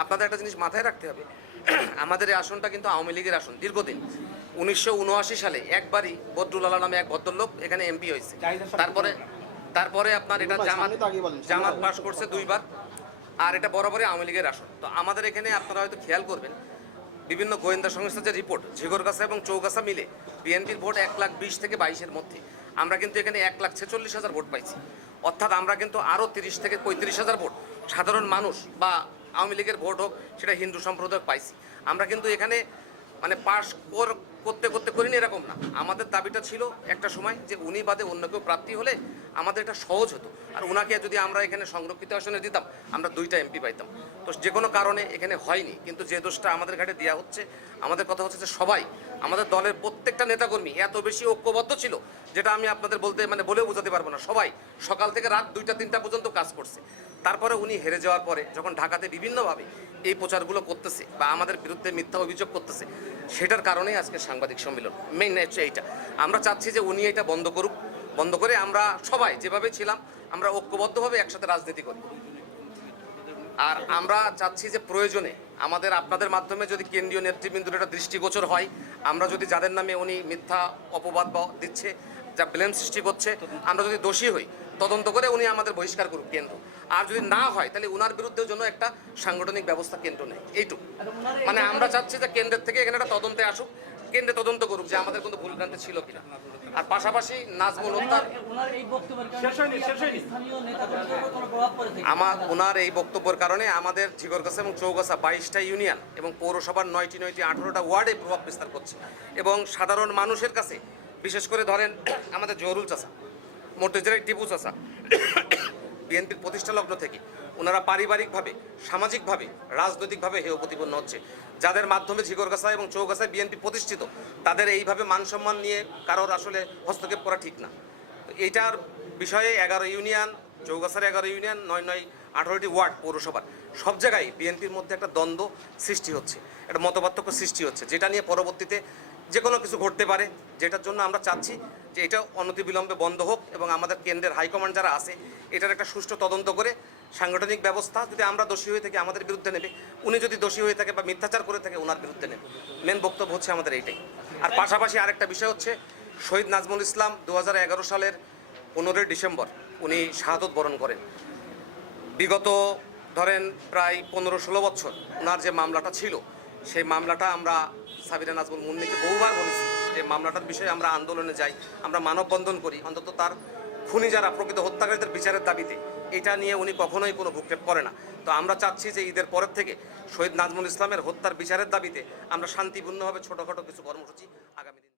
আপনাদের একটা জিনিস মাথায় রাখতে হবে, আমাদের এই আসনটা কিন্তু আওয়ামী লীগের আসন দীর্ঘদিন। 1979 সালে একবারই বদরুল আলা নামে এক ভদ্রলোক এখানে এমপি হয়েছে। তারপরে আপনার এটা জামাত পাস করছে 2বার, আর এটা বরাবরই আওয়ামী লীগের আসন। তো আমাদের এখানে আপনারা হয়তো খেয়াল করবেন, বিভিন্ন গোয়েন্দা সংস্থার যে রিপোর্ট, ঝিগরগাছা এবং চৌগাছা মিলে বিএনপির ভোট 1,20,000 থেকে 22-এর মধ্যে। আমরা কিন্তু এখানে 1,46,000 ভোট পাইছি। অর্থাৎ আমরা কিন্তু আরও 30 থেকে 35,000 ভোট সাধারণ মানুষ বা আওয়ামী লীগের ভোট হোক সেটা হিন্দু সম্প্রদায় পাইছি। আমরা কিন্তু এখানে মানে পাশ করতে করতে করিনি এরকম না। আমাদের দাবিটা ছিল একটা সময় যে উনি বাদে অন্য কেউ প্রার্থী হলে আমাদের এটা সহজ হতো, আর ওনাকে যদি আমরা এখানে সংরক্ষিত আসনে দিতাম আমরা 2টা এমপি পাইতাম। তো যে কোনো কারণে এখানে হয়নি, কিন্তু যে দোষটা আমাদের ঘাটে দেওয়া হচ্ছে, আমাদের কথা হচ্ছে যে সবাই আমাদের দলের প্রত্যেকটা নেতাকর্মী এত বেশি ঐক্যবদ্ধ ছিল যেটা আমি আপনাদের বলেও বোঝাতে পারবো না। সবাই সকাল থেকে রাত 2টা-3টা পর্যন্ত কাজ করছে। তারপরে উনি হেরে যাওয়ার পরে যখন ঢাকাতে বিভিন্নভাবে এই প্রচারগুলো করতেছে বা আমাদের বিরুদ্ধে মিথ্যা অভিযোগ করতেছে, সেটার কারণেই আজকে সাংবাদিক সম্মেলন। মেইন হচ্ছে এইটা, আমরা চাচ্ছি যে উনি এটা বন্ধ করুক, বন্ধ করে আমরা সবাই যেভাবে ছিলাম আমরা ঐক্যবদ্ধভাবে একসাথে রাজনীতি করি। আর আমরা চাচ্ছি যে প্রয়োজনে আপনাদের মাধ্যমে যদি কেন্দ্রীয় নেতৃবৃন্দর একটা দৃষ্টিগোচর হয়, আমরা যদি যাদের নামে উনি মিথ্যা অপবাদ দিচ্ছে, যা ব্লেম সৃষ্টি করছে, আমরা যদি দোষী হই, তদন্ত করে উনি আমাদের বহিষ্কার করুক কেন্দ্র। আর যদি না হয় তাহলে উনার বিরুদ্ধেও যেন একটা সাংগঠনিক ব্যবস্থা কেন্দ্র নেয়, এইটুকু। মানে আমরা চাচ্ছি যে কেন্দ্রের থেকে এখানে একটা তদন্তে আসুক, কেন্দ্রে তদন্ত করুক যে আমাদের কোনো ভুলভ্রান্তি ছিল কিনা। আর পাশাপাশি নাজমুল হত্যার ওনার এই বক্তব্যের কারণে আমাদের ঝিগরগাছা এবং চৌগাছা 22টা ইউনিয়ন এবং পৌরসভার 9টি 18টা ওয়ার্ডে প্রভাব বিস্তার করছে। এবং সাধারণ মানুষের কাছে, বিশেষ করে ধরেন আমাদের জহরুল চাচা, মর্তুজার টিপু চাচা, বিএনপির প্রতিষ্ঠা লগ্ন থেকে ওনারা পারিবারিকভাবে, সামাজিকভাবে, রাজনৈতিকভাবে হেয় প্রতিপন্ন হচ্ছে। যাদের মাধ্যমে ঝিগরগাছা এবং চৌগাছায় বিএনপি প্রতিষ্ঠিত, তাদের এইভাবে মান সম্মান নিয়ে কারোর আসলে হস্তক্ষেপ করা ঠিক না। এইটার বিষয়ে 11 ইউনিয়ন, চৌগাছার 11 ইউনিয়ন, 18টি ওয়ার্ড পৌরসভার সব জায়গায় বিএনপির মধ্যে একটা দ্বন্দ্ব সৃষ্টি হচ্ছে, একটা মতপার্থক্য সৃষ্টি হচ্ছে, যেটা নিয়ে পরবর্তীতে যে কোনো কিছু ঘটতে পারে। যেটার জন্য আমরা চাচ্ছি যে এটা অনতিবিলম্বে বন্ধ হোক এবং আমাদের কেন্দ্রের হাইকমান্ড যারা আছে এটার একটা সুষ্ঠু তদন্ত করে সাংগঠনিক ব্যবস্থা, যদি আমরা দোষী হয়ে থাকি আমাদের বিরুদ্ধে নেবে, উনি যদি দোষী হয়ে থাকে বা মিথ্যাচার করে থাকে ওনার বিরুদ্ধে নেবে। মেন বক্তব্য হচ্ছে আমাদের এইটাই। আর পাশাপাশি আরেকটা বিষয় হচ্ছে, শহীদ নাজমুল ইসলাম 2011 সালের 15 ডিসেম্বর উনি শাহাদত বরণ করেন। বিগত ধরেন প্রায় 15-16 বছর ওনার যে মামলাটা ছিল, সেই মামলাটা আমরা সাবিরা নাজমুল মুন্নিকে বহুবার বলেছি যে মামলাটার বিষয়ে আমরা আন্দোলনে যাই, আমরা মানববন্ধন করি, অন্তত তার খুনি যারা প্রকৃত হত্যাকারীদের বিচারের দাবিতে। এটা নিয়ে উনি কখনোই কোনো ভ্রুক্ষেপ করে না। তো আমরা চাচ্ছি যে ঈদের পরের থেকে শহীদ নাজমুল ইসলামের হত্যার বিচারের দাবিতে আমরা শান্তিপূর্ণভাবে ছোটোখাটো কিছু কর্মসূচি আগামী দিন